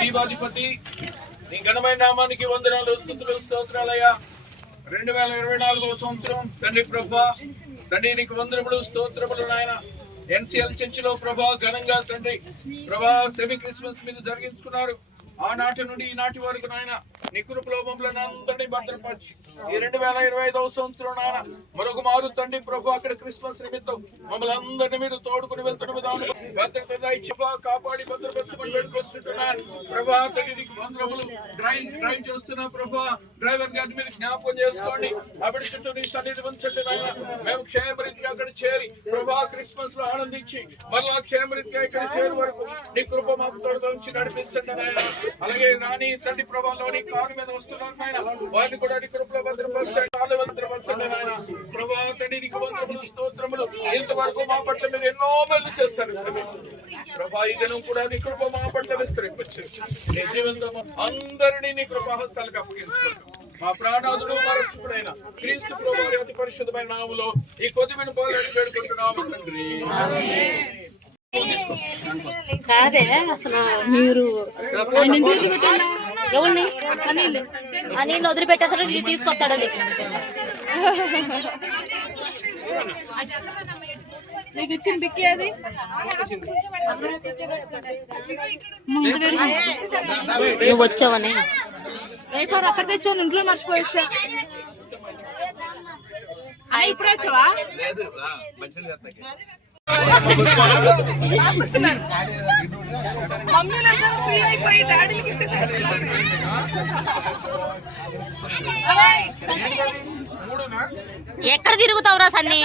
జీవాధిపతి నీ ఘనమైన నామానికి వందనాలు, స్తుతులు, స్తోత్రాలయ్యా. 2024 సంవత్సరం తండ్రి ప్రభా, తండ్రి నీకు వందనములు, స్తోత్రములు నాయన. ఎన్సిఎల్ చర్చిలో ప్రభా ఘనంగా తండ్రి ప్రభా సెమీ క్రిస్మస్ మీరు జరిగించుకున్నారు. ఆనాటి నుండి ఈనాటి వరకు నాయన నీ కృపలో మమ్మల్ని అందరినీ భద్రపరిచి ఈ 2025వ సంవత్సరం నాయన మరొక మారు తండ్రి ప్రభు అక్కడ క్రిస్మస్ నిమిత్తం మమ్మల్ని అందరినీ మీరు తోడుకుని వెళ్తున్న విధానం భద్రత కాపాడి భద్రపరచమని వేడుకొచ్చుంటున్నారు. ప్రభా తండ్రి నీకు వందనములు. డ్రైవ్ చేస్తున్న ప్రభా డ్రైవర్ గారిని మీరు జ్ఞాపకం చేసుకోండి. అప్పటి చుట్టూ నీ సన్నిధి ఉంచండి నాయన. మేము క్షేమరీతిగా అక్కడ చేరి ప్రభా క్రిస్మస్ లో ఆనందించి మరలా క్షేమరీతిగా ఇక్కడ చేరి వరకు నీ కృప మాకు తోడుగా నడిపించండి నాయన. అలాగే రాణి తండ్రి ప్రభావంలోని కారు మీద వస్తున్నారు నాయన, వారిని కూడా నీ కృపలో భద్రపరచండి నాయన. ప్రభా తండ్రి నీకు వందనములు, స్తోత్రములు. ఇంతవరకు మా పట్ల మీరు ఎన్నో మేలు చేస్తారు ప్రభా. ఈ దినం కూడా నీ కృప మా పట్ల విస్తరింపచేసి నీ జీవితం అందరినీ నీ కృపాహస్తాలకు అప్పగించుకుంటాం. మా ప్రాణాదుడు మరచుకుడైన క్రీస్తు ప్రభువు అతి పరిశుద్ధమైన నామములో ఈ కొద్ది వినపాలని వేడుకుంటున్నాము తండ్రి. కాదే అసలు మీరు ఎవరిని అనిల్ వదిలిపెట్టేసారు, మీరు తీసుకొస్తాడని నీకు ఇచ్చిన బిక్కి అది నువ్వు వచ్చావని అక్కడ తెచ్చావు, ఇంట్లో మర్చిపోయొచ్చా? ఇప్పుడే వచ్చావా? ఎక్కడ తిరుగుతావురా Sunny?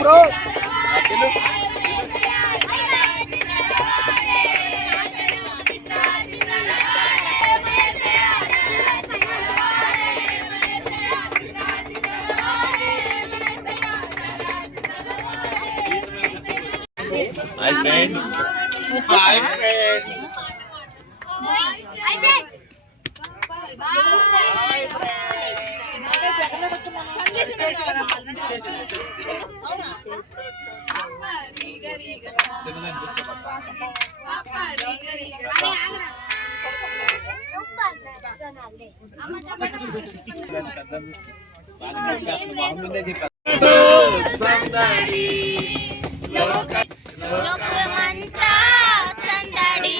Bro Hi friends. Hi friends. Hi friends. లోకమంతా సందడి,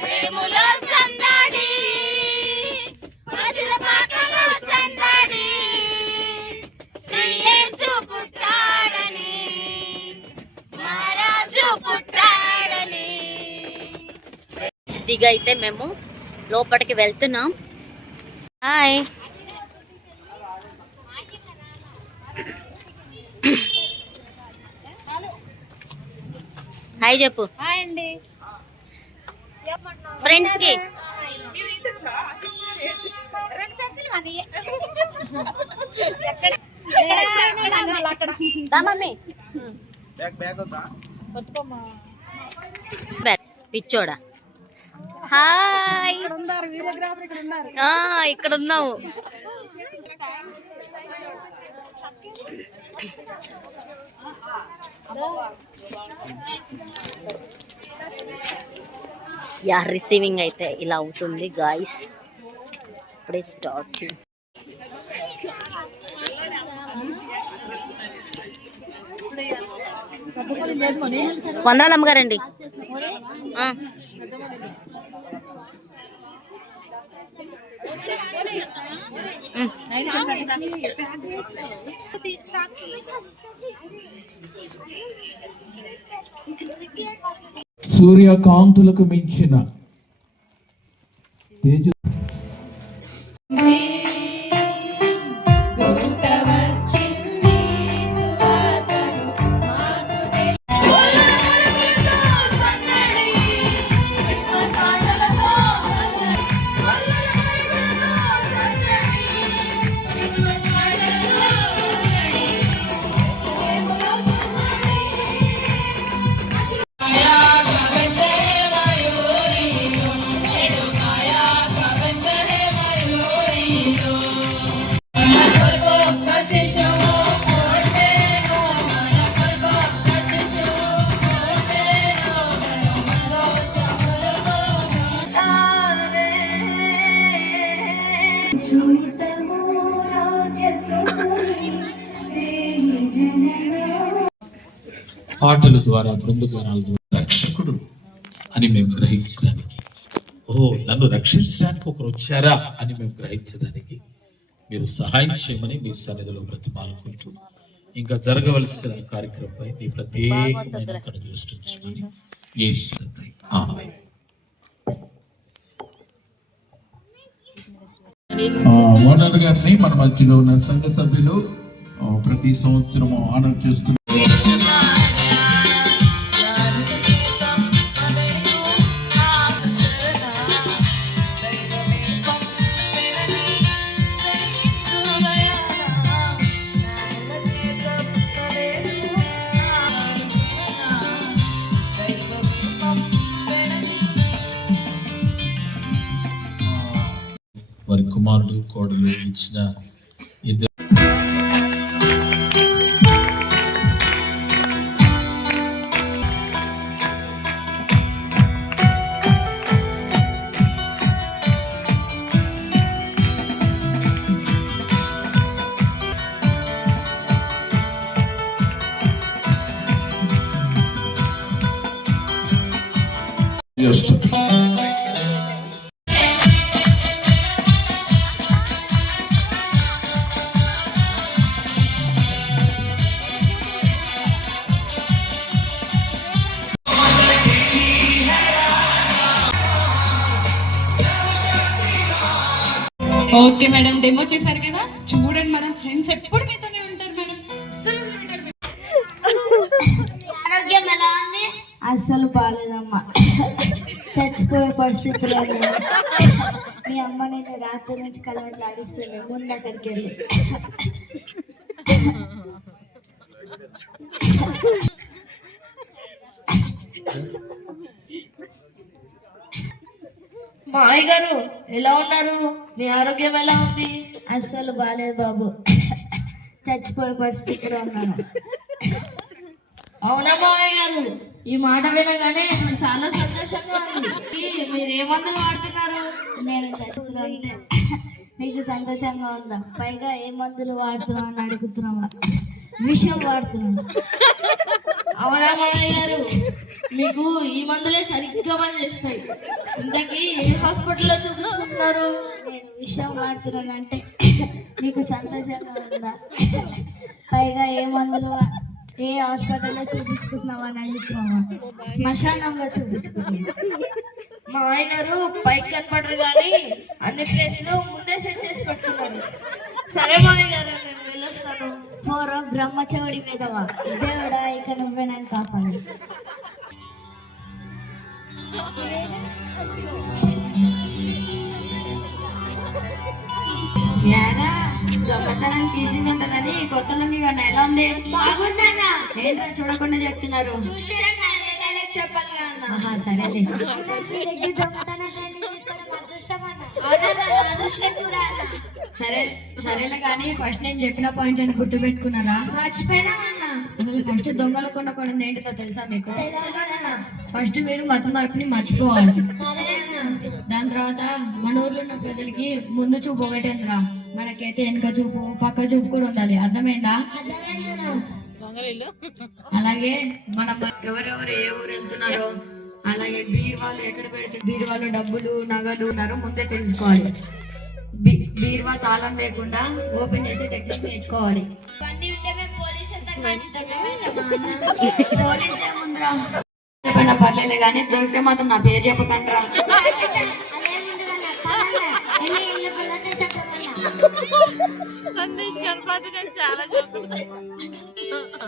ప్రేమలో సందడి, పశుల పాకలో సందడి, శ్రీ యేసు పుట్టాడని, మహారాజు పుట్టాడని. సిద్ధిగా అయితే మేము లోపలికి వెళ్తున్నాం. హాయ్ హాయ్ చెప్పు. హాయ్ అండి ఫ్రెండ్స్ కి పిచ్చోడా హాయ్ ఇక్కడ ఉన్నావు. యా రిసీవింగ్ అయితే ఇలా అవుతుంది గాయస్. ఇప్పుడే స్టార్ట్. వందనాలు అమ్మగారండి. సూర్యకాంతులకు మించిన తేజ పాటల ద్వారా బృందగానాల ద్వారా రక్షకుడు అని మేము గ్రహించడానికి, నన్ను రక్షించడానికి ఒకరు వచ్చారా అని మేము గ్రహించడానికి మీరు సహాయం చేయమని మీ సన్నిధిలో బ్రతిమాలుకుంటూ ఇంకా జరగవలసిన కార్యక్రమంపై మీ ప్రత్యేకమైన కడ దృష్టించమని యేసువే. ఆమేన్. ఓనర్ గారిని మన మధ్యలో ఉన్న సంఘ సభ్యులు ప్రతి సంవత్సరం ఆనర్ చేస్తున్నారు. వారి కుమారుడు కోడలు ఇచ్చిన ఇద్దరు ఓకే మేడం, డెమో చేశారు కదా, చూడండి మేడం. ఫ్రెండ్స్ ఎప్పుడు మీతోనే ఉంటారు మేడం. ఆరోగ్యం ఎలా ఉంది? అస్సలు బాగాలేదమ్మా. చచ్చిపోయే పరిస్థితిలో మీ అమ్మ నేను రాత్రి నుంచి కలవట్లు ఆడిస్తుంది. ముందు అక్కడికి వెళ్ళి మా అయ్యగారు ఎలా ఉన్నారు? మీ ఆరోగ్యం ఎలా ఉంది? అస్సలు బాగాలేదు బాబు. చచ్చిపోయే పరిస్థితిలో ఉన్నాను. అవునా మా అయ్యగారు? ఈ మాట వినగానే నాకు చాలా సంతోషంగా ఉంది. మీరు ఏ మందులు వాడుతున్నారు? నేను చచ్చిపోతే మీకు సంతోషంగా ఉందా? పైగా ఏ మందులు వాడుతున్నావు అని అడుగుతున్నావా? విషయం వాడుతున్నాను. అవునా మా అయ్యగారు? మీకు ఈ మందులే సరిగ్గా పనిచేస్తాయి. ఇంతకీ ఏ హాస్పిటల్లో చూపించుకుంటున్నారు? నేను విషయం వాడుతున్నాను అంటే మీకు సంతోషంగా ఉందా? పైగా ఏ మందులు ఏ హాస్పిటల్లో చూపించుకుంటున్నావా అని అడుగుతున్నావా? శ్మశానంలో చూపించుకుంటున్నా. మా అయ్యగారు పైకి కనపడరు కానీ అన్ని ప్లేస్లో ముందే సెట్ చేసి పెట్టుకున్నారు. సరే మా అయ్యగారు, నేను వెళ్ళొస్తాను. బ్రహ్మచౌడి మీదవా? దేవుడా, ఇక నువ్వే నన్ను కాపాడు. యారా దొంగతనానికి ఈజీగా ఉంటుందని కొత్త లుంగి కొన్నా. ఎలా ఉంది? బాగుందన్నా. ఏంట్రా చూడకుండా చెప్తున్నారు? చూసాను డైలాగ్ చెప్పాలి అన్న. ఆహా, సరేలే. దొంగతనం ట్రైనింగ్ తీసుకోవడం అదృష్టం అన్న. అవునన్నా, అదృష్టం కూడా అన్న. సరేలే కానీ ఫస్ట్ నేను చెప్పిన పాయింట్ అని గుర్తు పెట్టుకున్నారా? మర్చిపోయినామన్నా. అసలు ఫస్ట్ దొంగలు కొనకూడదు ఏంటిదో తెలుసా మీకు? తెలియదన్నా. ఫస్ట్ మీరు మత మార్పుని మర్చిపోవాలి. సరే అన్న. దాని తర్వాత మన ఊర్లో ఉన్న ప్రజలకి ముందు చూపు ఒకటేంద్రా, మనకైతే వెనక చూపు పక్క చూపు కూడా ఉండాలి. అర్థమైందా? అర్థమైందన్నా. అలాగే మనం ఎవరెవరు ఏ ఊరు వెళ్తున్నారో, అలాగే బీరువాలు ఎక్కడ పెడితే బీరువాలో డబ్బులు నగలు ఉన్నారో ముందే తెలుసుకోవాలి. బీరువా తాళం లేకుండా ఓపెన్ చేసే టెక్నిక్ నేర్చుకోవాలి. ఇవన్నీ ఉంటే మేము పోలీస్ స్టేషన్ కానీ దొంగపోయినామా అన్న. పోలీస్ ఏముందిరా, ఏమైనా పర్లేదు కానీ దొరికితే మాత్రం నా పేరు చెప్పకండిరా. అదేముండదన్నా. పదన్నా. ఇల్లు పుల్ల చేసేద్దామన్నా.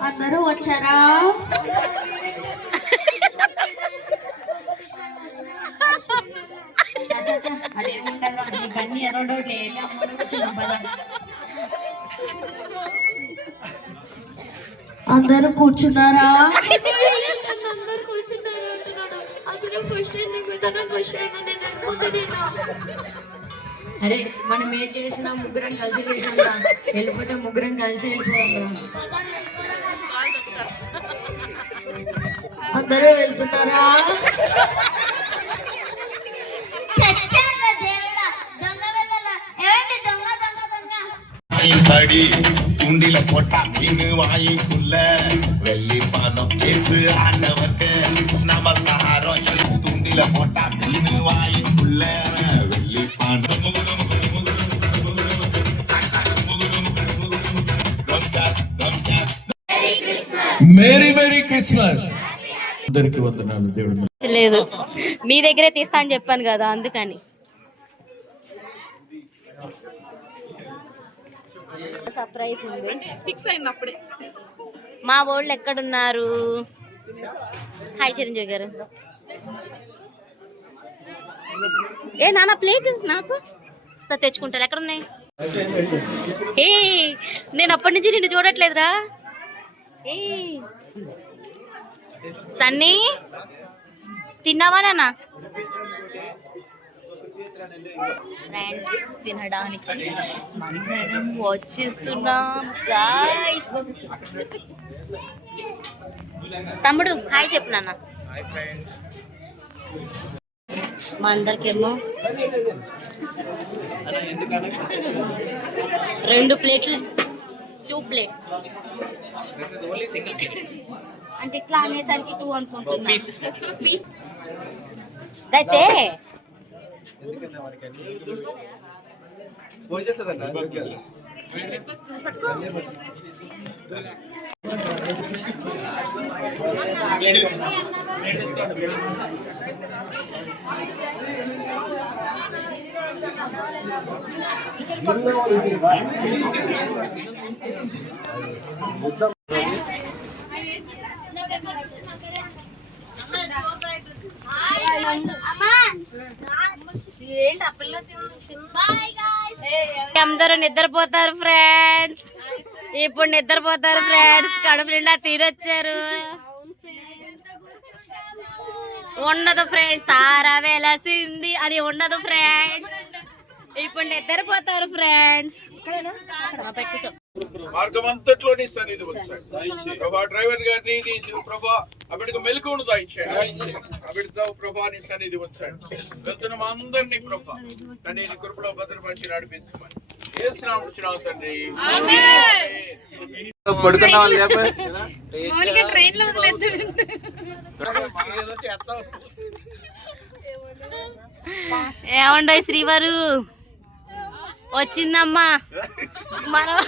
అందరూ వచ్చారా? అదేముండదు, నీకన్నీ ఏదో డౌట్ లేదు. అమ్మడు వచ్చిందా పద. అందరూ కూర్చున్నారా? అందరు కూర్చున్నారు అంటున్నాడు. అసలు ఫస్ట్ ఎందుకు తనకు వచ్చాను నేను అనుకుంటున్నా. అరే మనం ఏం చేసినా ముగ్గురం కలిసి చేసాంరా. వెళ్ళిపోతే ముగ్గురం కలిసి వెళ్ళిపోదాం. అందరూ వెళ్తున్నారా? చచ్చాను దేవుడా. దొంగ వెళ్ళాల. ఏమండి దొంగ దొంగ దొంగ. படி துண்டில போட்டா மீன் வாய்க்குள்ள வெள்ளி பணம் கேசு ஆண்டவர்க்கு நமஸ்காரம் துண்டில போட்டா மீன் வாய்க்குள்ள வெள்ளி பணம் మేరీ మేరీ క్రిస్మస్. అందరికి వందనాలు. దేవుడు లేదు, మీ దగ్గరే తీస్తా అని చెప్పాను కదా, అందుకని. సర్ప్రైజ్ ఉంది. మా వాళ్ళు ఎక్కడున్నారు? హాయ్ చిరంజీవి గారు. ఏ నాన్న ప్లేట్ నాకు సార్ తెచ్చుకుంటారు. ఎక్కడున్నాయి? ఏ నేను అప్పటి నుంచి నిన్ను చూడట్లేదురా. ఏ సన్నీ తిన్నావా నాన్న? ఫ్రెండ్స్ తినడానికి అందరం వచ్చేస్తున్నాం గాయ్స్. తమ్ముడు హాయ్ చెప్పు నాన్న. మా అందరికేమో 2 ప్లేట్లు, 2 ప్లేట్స్. అంటే ఇట్లా అనేసరికి 2 అనుకుంటున్నా. పీస్ అయితే అందరూ నిద్రపోతారు ఫ్రెండ్స్. ఇప్పుడు నిద్రపోతారు ఫ్రెండ్స్. కడుపు నిండా తినొచ్చారు. ఉండదు ఫ్రెండ్స్, తారా వెలసింది అని ఉండదు ఫ్రెండ్స్. ఇప్పుడు నిద్రపోతారు ఫ్రెండ్స్. మార్గం అంతట్లో నీ సన్నిధి వచ్చాడు ప్రభా. డ్రైవర్ గారిని ప్రభా అవిడికి మెలకువను దాయించాడు. అవిడితో ప్రభా నీ సన్నిధి వచ్చాడు. వెళ్తున్న మా అందరినీ ప్రభా తండ్రి నీ కృపలో భద్రపరిచి నడిపించమని యేసునామమున అడుగుచున్నాము తండ్రి. ఏమండో శ్రీవారు వచ్చిందమ్మా. మనం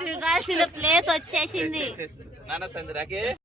దిగాల్సిన ప్లేస్ వచ్చేసింది.